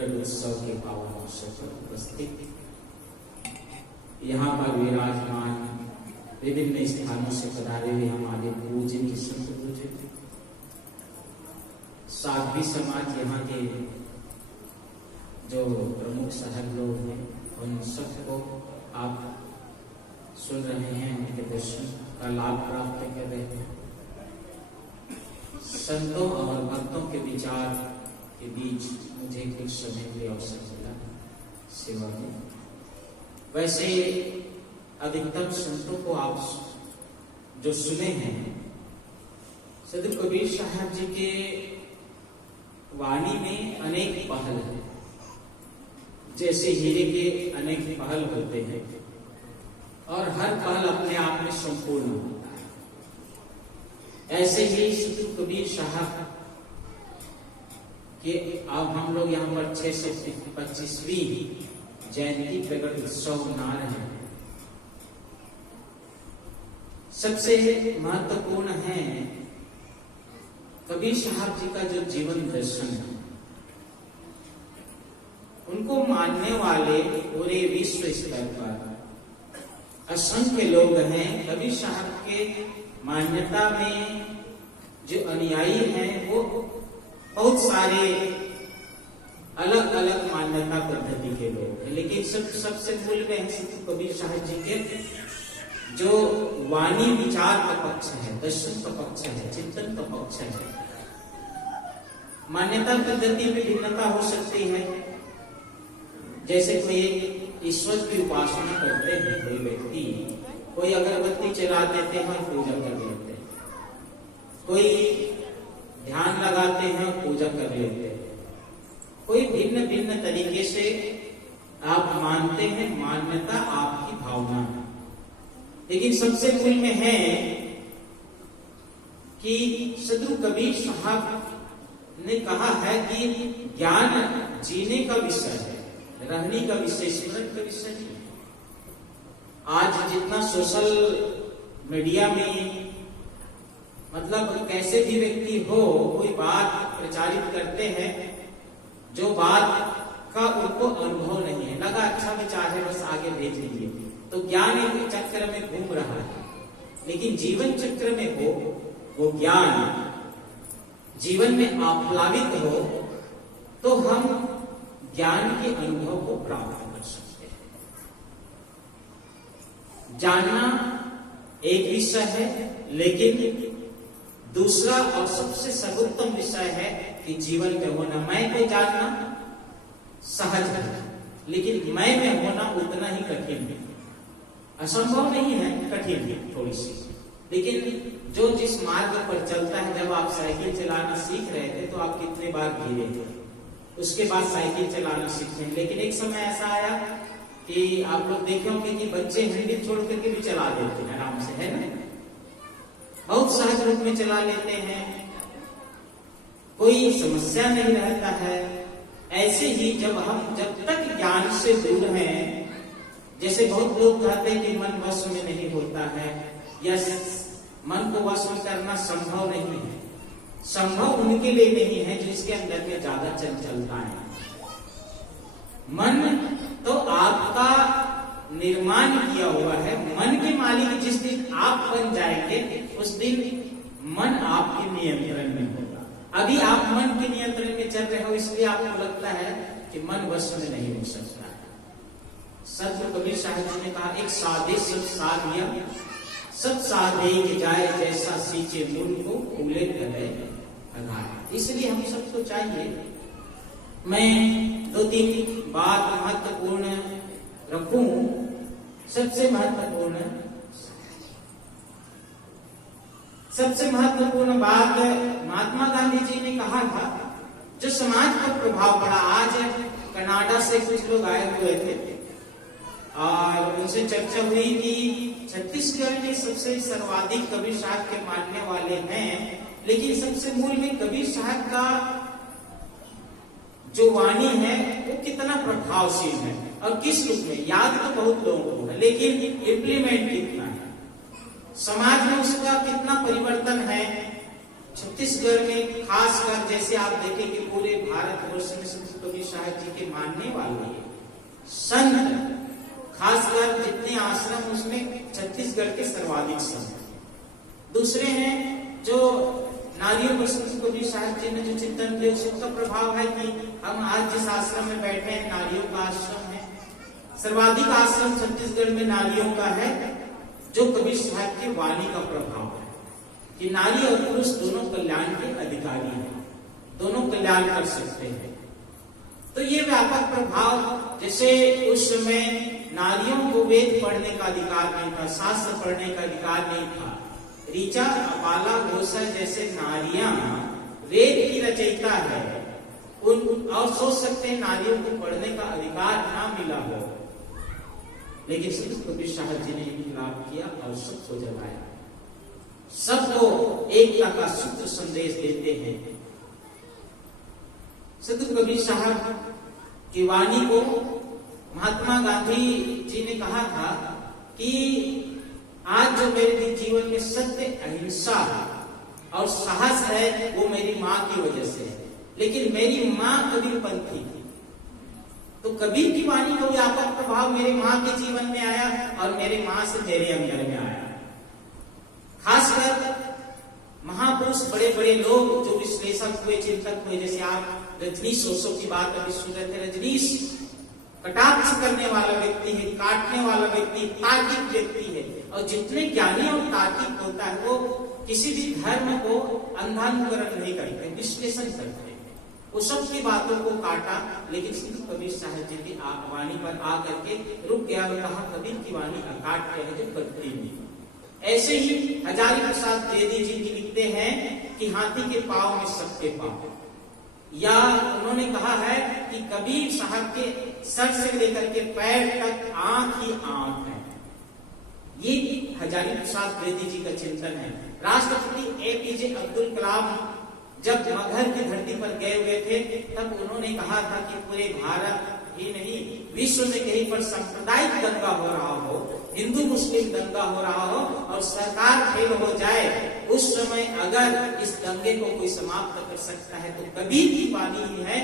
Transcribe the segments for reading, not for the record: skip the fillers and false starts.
प्रकट उत्सव के पावन अवसर पर उपस्थित यहाँ पर विराजमान विभिन्न स्थानों से पधारे हुए हमारे पूजनीय संत पूजन साध्वी समाज, यहाँ के जो प्रमुख साधक लोग हैं, उन सबको आप सुन रहे हैं, उनके दर्शन का लाभ प्राप्त कर रहे हैं। संतों और भक्तों के विचार के बीच मुझे कुछ समय के अवसर मिला सेवा में। वैसे अधिकतम संतों को आप जो सुने हैं, सदगुरु कबीर साहब जी के वाणी में अनेक पहल है। जैसे हीरे के अनेक पहल होते हैं और हर पहल अपने आप में संपूर्ण होता है, ऐसे ही सदगुरु कबीर साहब के अब हम लोग यहाँ पर 625वीं जयंती प्रकट उत्सव मना रहे हैं। सबसे महत्वपूर्ण है कबीर साहब जी का जो जीवन दर्शन है। उनको मानने वाले पूरे विश्व स्तर पर असंख्य लोग हैं। कबीर साहब के मान्यता में जो अनुयायी हैं वो बहुत सारे अलग अलग मान्यता पद्धति के लोग हैं, लेकिन सबसे मूल में है कबीर साहब जी के जो वाणी विचार का पक्ष है, दर्शन का पक्ष है, चिंतन का पक्ष है। मान्यता पद्धति में भिन्नता हो सकती है। जैसे कोई ईश्वर की उपासना करते हैं, कोई व्यक्ति कोई अगरबत्ती चला देते हैं और पूजा कर लेते हैं, कोई ध्यान लगाते हैं और पूजा कर लेते हैं, कोई भिन्न भिन्न तरीके से आप मानते हैं। मान्यता आपकी भावना है, लेकिन सबसे मूल में है कि सदगुरु कबीर साहब ने कहा है कि ज्ञान जीने का विषय है, रहने का विषय, स्मरण का विषय नहीं। आज जितना सोशल मीडिया में मतलब कैसे भी व्यक्ति हो कोई बात प्रचारित करते हैं, जो बात का उनको अनुभव नहीं है, लगा अच्छा विचार है बस आगे भेज दीजिए, तो ज्ञान एक चक्र में घूम रहा है। लेकिन जीवन चक्र में हो वो ज्ञान जीवन में आप्लावित हो तो हम ज्ञान के अनुभव को प्राप्त कर सकते हैं। जानना एक विषय है, लेकिन दूसरा और सबसे सर्वोत्तम विषय है कि जीवन में होना। मैं को जानना सहज है, लेकिन मैं में होना उतना ही कठिन है। असंभव नहीं है, कठिन है थोड़ी सी। लेकिन जो जिस मार्ग पर चलता है, जब आप साइकिल चलाना सीख रहे थे तो आप कितने बार गिरे थे, उसके बाद साइकिल चलाना सीखे। लेकिन एक समय ऐसा आया कि आप लोग देखे होंगे कि बच्चे हैंडल छोड़ करके भी चला देते हैं आराम से, है ना, बहुत सहज रूप में चला लेते हैं, कोई समस्या नहीं रहता है। ऐसे ही जब तक ज्ञान से दूर हैं, जैसे बहुत लोग कहते हैं कि मन वश में नहीं होता है या मन को वश में करना संभव नहीं है। संभव उनके लिए नहीं है जिसके अंदर में ज्यादा चंचलता है। मन तो आपका निर्माण किया हुआ है। मन के मालिक जिस दिन आप बन जाएंगे उस दिन मन आपके नियंत्रण में होगा। अभी आप मन के नियंत्रण में चल रहे हो, इसलिए आपको लगता है कि मन वश में नहीं हो सकता है। सदगुरु कबीर साहब जी ने कहा, एक साधे सब साधिया सब साधे के जाए, जैसा सींचे मूल को फूले गले अघाए। इसलिए हम सबको चाहिए, मैं 2-3 बात महत्वपूर्ण रखूं। सबसे महत्वपूर्ण बात महात्मा गांधी जी ने कहा था, जो समाज पर प्रभाव पड़ा। आज कनाडा से कुछ लोग आए हुए थे और उनसे चर्चा हुई कि छत्तीसगढ़ में सबसे सर्वाधिक कबीर साहब के मानने वाले हैं, लेकिन सबसे मूल में कबीर साहब का जो वाणी है वो कितना प्रभावशील है और किस रूप में। याद तो बहुत लोगों को है, लेकिन इम्प्लीमेंट कितना है, समाज में उसका कितना परिवर्तन है। छत्तीसगढ़ में खासकर जैसे आप देखें कि पूरे भारतवर्ष में संत कबीर साहब जी के मानने वाले संत, खासकर जितने आश्रम उसमें छत्तीसगढ़ के सर्वाधिक संत। दूसरे हैं जो नारियों पर संत कबीर साहब जी ने जो चिंतन किया, उसका प्रभाव है कि हम आज जिस आश्रम में बैठे हैं नारियों का आश्रम है। सर्वाधिक आश्रम छत्तीसगढ़ में नारियों का है, जो कबीर साहब की वाणी का प्रभाव है कि नारी और पुरुष दोनों कल्याण के अधिकारी हैं, दोनों कल्याण कर सकते हैं। तो ये व्यापक प्रभाव, जैसे उस समय नारियों को वेद पढ़ने का अधिकार नहीं था, शास्त्र पढ़ने का अधिकार नहीं था। ऋचा, अपाला, घोषा जैसे नारियां वेद की रचयिता है, उन और सोच सकते हैं नारियों को पढ़ने का अधिकार ना मिला हो, लेकिन संत कबीर साहब जी ने इनकलाब किया और सबको जगाया, सबको एकता का सूत्र संदेश देते हैं। संत कबीर साहब की वाणी को महात्मा गांधी जी ने कहा था कि आज जो मेरे जीवन में सत्य, अहिंसा और साहस है वो मेरी माँ की वजह से है, लेकिन मेरी माँ कबीरपंथी थी, तो कबीर की वाणी का व्यापक प्रभाव मेरे माँ के जीवन में आया और मेरे माँ से मेरे अंदर में आया। खासकर महापुरुष, बड़े बड़े लोग जो विश्लेषक हुए, चिंतक हुए, जैसे आप रजनीश ओशो की बात अभी सुन रहे थे। रजनीश कटाक्ष करने वाला व्यक्ति है, काटने वाला व्यक्ति, तार्किक व्यक्ति है, और जितने ज्ञानी और तार्किक होता है वो किसी भी धर्म को अंधानुकरण नहीं करते, विश्लेषण करते। वो सबकी बातों को काटा, लेकिन संत कबीर साहब जी की वाणी पर आकर के रुक गया और कहा कबीर की वाणी अकाट है जो कटती नहीं। ऐसे ही हजारी प्रसाद द्विवेदी जी लिखते हैं कि हाथी के पांव में सबके पांव, या उन्होंने कहा है कि कबीर साहब के सर से लेकर के पैर तक आंख ही आंख है। ये हजारी प्रसाद द्विवेदी जी का चिंतन है। राष्ट्रपति एपीजे अब्दुल कलाम जब मगहर की धरती पर गए हुए थे, तब उन्होंने कहा था कि पूरे भारत ही नहीं, विश्व में कहीं पर सांप्रदायिक दंगा हो रहा हो, हिंदू मुस्लिम दंगा हो रहा हो और सरकार फेल हो जाए, उस समय अगर इस दंगे को कोई समाप्त कर सकता है तो कबीर की वाणी ही है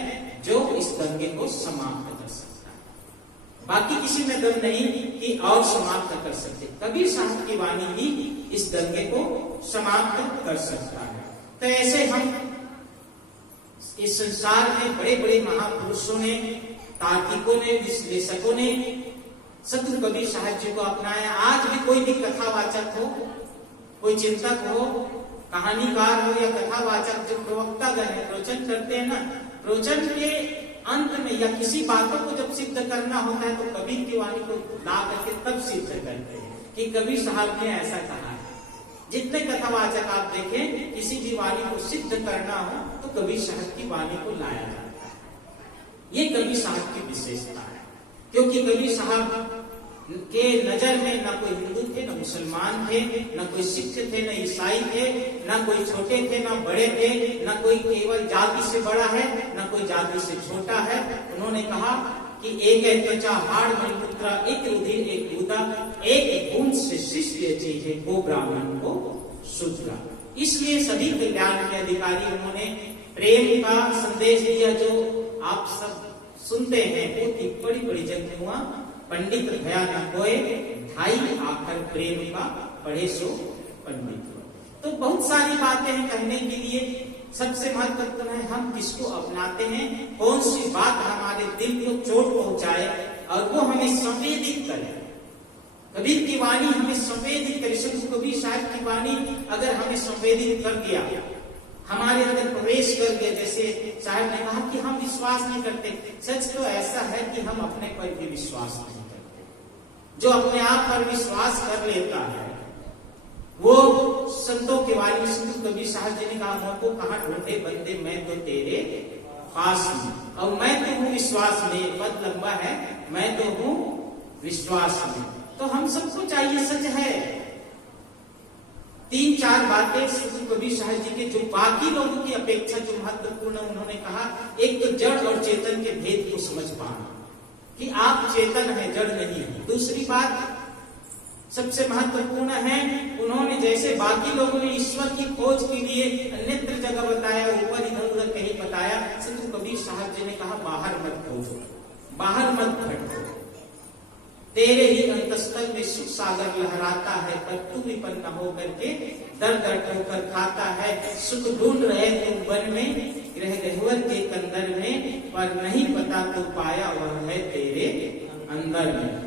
जो इस दंगे को समाप्त कर सकता है। बाकी किसी में दम नहीं कि और समाप्त कर सकते, कबीर साहब की वाणी ही इस दंगे को समाप्त कर सकता है। तो ऐसे हम इस संसार में बड़े बड़े महापुरुषों ने, तार्किकों ने, विश्लेषकों ने संत कबीर साहब जी को अपनाया। आज भी कोई भी कथावाचक हो, कोई चिंतक हो, कहानीकार हो या कथावाचक, जो प्रवक्तागण है, प्रवचन करते हैं ना, प्रवचन के अंत में या किसी बातों को जब सिद्ध करना होता है तो कबीर की वाणी को ला करके तब सिद्ध करते हैं कि कबीर साहब ने ऐसा कहा है। जितने कथावाचक आप देखें, किसी भी वाणी को सिद्ध करना हो तो कबीर साहब की वाणी को लाया जाता है। ये कबीर साहब की विशेषता है, क्योंकि कबीर साहब के नजर में न कोई हिंदू थे, न मुसलमान थे, न कोई सिख थे, न ईसाई थे, न कोई छोटे थे, न बड़े थे, न कोई केवल जाति से बड़ा है, न कोई जाति से छोटा है। उन्होंने कहा कि एक है त्वचा हाड़ मणिपुत्रा, एक रुधिर एक बूंदा, एक बूंद से शिष्य चीजे को ब्राह्मण को शूद्रा। इसलिए सभी कल्याण के अधिकारी उन्होंने प्रेम का संदेश दिया, जो आप सब सुनते हैं। वो बड़ी बड़ी जगमुआ पंडित भया न कोय, ढाई आखर प्रेम का पढ़े सो पंडित। तो बहुत सारी बातें हैं कहने के लिए। सबसे महत्वपूर्ण है हम किसको अपनाते हैं, कौन सी बात हमारे दिल को चोट पहुंचाए और वो हमें संवेदित करे। कबीर की वाणी हमें संवेदित करे। संत कबीर साहब की वाणी अगर हमें संवेदित कर दिया, हमारे अंदर प्रवेश कर गया, जैसे साहब ने कहा कि हम विश्वास नहीं करते, सच तो ऐसा है कि हम अपने पर भी विश्वास नहीं करते। जो अपने आप पर विश्वास कर लेता है वो संतों के बारे में संत कबीर साहब जी ने कहा, हमको कहाँ ढूंढे बंदे, मैं तो तेरे पास हूं, और मैं तो हूँ विश्वास में। पद लंबा है, मैं तो हूँ विश्वास में। तो हम सबको चाहिए, सच है, 3-4 बातें संत कबीर साहब जी के जो बाकी लोगों की अपेक्षा जो महत्वपूर्ण, उन्होंने कहा, एक तो जड़ और चेतन के भेद को समझ पाना कि आप चेतन है, जड़ नहीं है। दूसरी बात, सबसे महत्वपूर्ण है, उन्होंने जैसे बाकी लोगों ने ईश्वर की खोज के लिए अन्यत्र जगह बताया, ऊपर इधर उधर कहीं बताया, संत कबीर साहब जी ने कहा बाहर मत खोजो, बाहर मत भटको, तेरे ही अंतस्तल में सुख सागर लहराता है, पर तू विपन्न होकर के दर दर ठोकर खाता है। सुख ढूंढ रहे तुम वन में, ग्रह गहवर के कंदर में, पर नहीं पता तू पाया वह है तेरे अंदर में।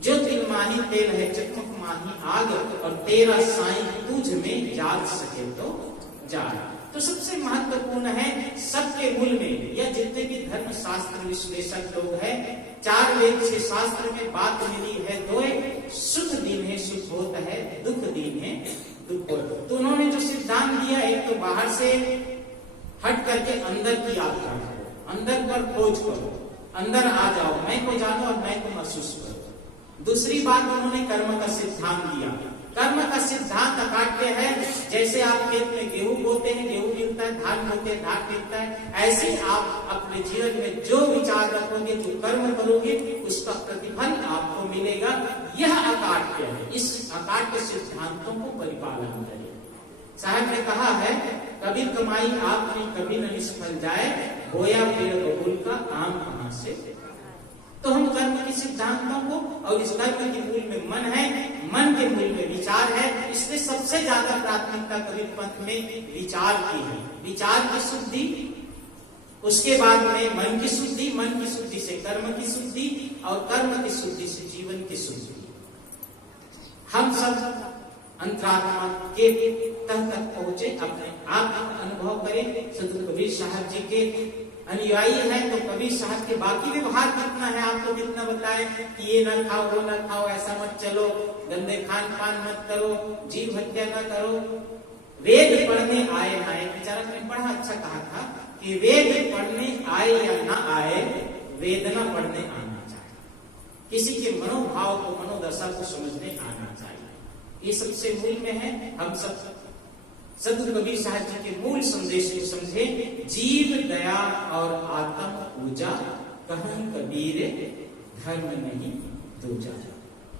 जो तिल माही तेल है चकमक माही आग, और तेरा साईं तुझ में जाग सके तो जाग। तो सबसे महत्वपूर्ण है सबके मूल में, या जितने भी धर्म शास्त्र विश्लेषक लोग हैं, 4 वेद से शास्त्र में बात मिली है, दो सुख दीन है सुख होता है, दुख दीन है दुख होता। तो उन्होंने जो सिद्धांत दिया, एक तो बाहर से हट करके अंदर की यात्रा करो, अंदर पर खोज करो, अंदर आ जाओ, मैं को जानो और मैं को महसूस करो। दूसरी बात उन्होंने कर्म का सिद्धांत दिया। कर्म का सिद्धांत अकाट्य है, जैसे आप खेत में गेहूं बोते हैं, गेहूं मिलता है, धान बोते हैं, धान मिलता है, ऐसे आप अपने जीवन में जो विचार रखोगे, जो कर्म करोगे, उसका प्रतिफल आपको मिलेगा। यह अकाट्य है। इस अकाट्य सिद्धांतों को परिपालन करें। साहब ने कहा है, कबीर कमाई आपने कभी न निष्फल जाए, बोया पेड़ बबूल का आम कहां से। तो हम कर्म के सिद्धांतों को, और इस कर्म के मूल में मन है, मन के मूल में विचार है, इसलिए सबसे ज्यादा प्राथमिकता कबीर पंथ में विचार की है। विचार की शुद्धि, उसके बाद में मन की शुद्धि, मन की शुद्धि से कर्म की शुद्धि, और कर्म की शुद्धि से जीवन की शुद्धि। हम सब अंतरात्मा के तह तक पहुंचे, अपने आप अनुभव करें। संत कबीर साहब जी के अनुयायी है तो कबीर साहब के बाकी व्यवहार कितना है आपको कितना बताए कि ये ना खाओ, वो ना खाओ, ऐसा मत चलो, गंदे खान पान मत करो, जीव हत्या ना करो। वेद पढ़ने आए ना आए, बेचारा ने बड़ा अच्छा कहा था कि वेद पढ़ने आए या ना आए, वेदना पढ़ने आना चाहिए। किसी के मनोभाव को, मनोदशा को समझने आना चाहिए। ये सबसे मूल में है। हम सब संत कबीर साहब जी के मूल संदेश को समझे। जीव दया और आत्म पूजा, कहूं कबीर धर्म नहीं दूजा।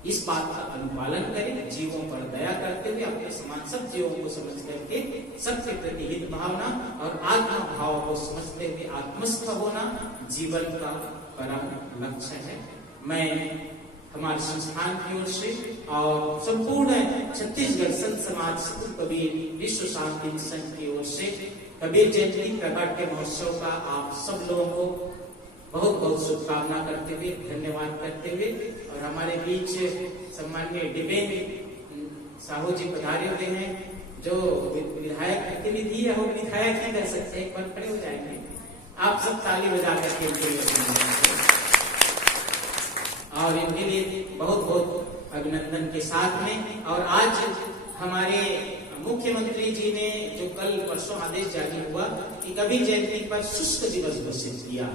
इस बात का अनुपालन करें, जीवों पर दया करते हुए, अपने समान सब जीवों को समझ करके सबके प्रति हित भावना और आत्मा भाव को समझते हुए आत्मस्थ होना जीवन का परम लक्ष्य है। मैं हमारे संस्थान की ओर से और संपूर्ण छत्तीसगढ़ संत समाज संत कबीर विश्व शांति मिशन की ओर से कबीर जयंती प्रकाट्य महोत्सव का आप सब लोगों को बहुत बहुत शुभकामना करते हुए, धन्यवाद करते हुए, और हमारे बीच सम्माननीय डिबेन साहू जी पधारे हुए हैं, जो विधायक प्रतिनिधि है, वो विधायक ही कह सकते हैं, एक बार खड़े हो जाएंगे। आप सब ताली बजा करके और इनके लिए बहुत बहुत अभिनंदन के साथ में। और आज हमारे मुख्यमंत्री जी ने जो कल परसों आदेश जारी हुआ कि कबीर जयंती पर शुष्क दिवस घोषित किया।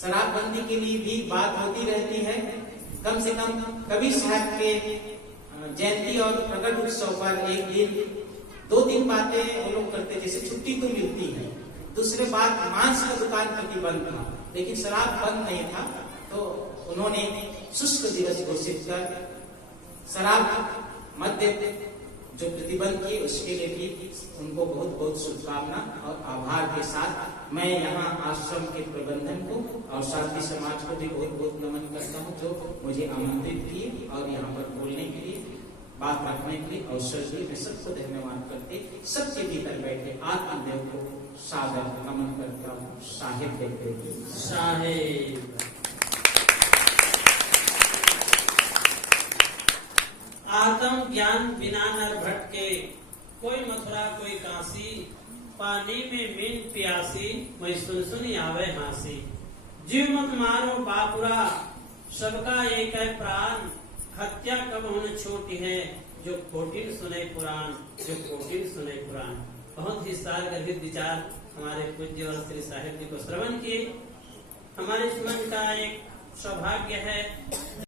शराबबंदी के लिए भी बात होती रहती है। कम से कम कबीर साहब के जयंती और प्रकट उत्सव पर एक दिन 2 दिन बातें वो लोग करते, जैसे छुट्टी तो मिलती है। दूसरे बात, मांस का दुकान प्रतिबंध था, लेकिन शराब बंद नहीं था, तो उन्होंने शुष्क दिवस घोषित कर शराब मद्य जो प्रतिबंध किए उसके लिए भी उनको बहुत बहुत शुभकामना और आभार के साथ मैं यहाँ आश्रम के प्रबंधन को और साथी समाज को भी बहुत बहुत नमन करता हूँ, जो मुझे आमंत्रित किए और यहाँ पर बोलने के लिए, बात रखने के लिए अवसर दिए। मैं सबको धन्यवाद करते, सबके भीतर बैठे आत्मदेव को सादर नमन करता हूँ। साहिब देखते साहिब। आत्म ज्ञान बिना नर भटके, कोई मथुरा कोई काशी, पानी में मीन प्यासी, मैं सुन सुन आवे हासी। जीव मत मारो बापुरा, सबका एक है प्राण, हत्या कब होने छोटी है, जो कोटिन सुने पुराण, जो कोटिन सुने पुराण। बहुत ही सार गर्भित विचार हमारे पूज्य और श्री साहिब जी को श्रवण किए। हमारे जीवन का एक सौभाग्य है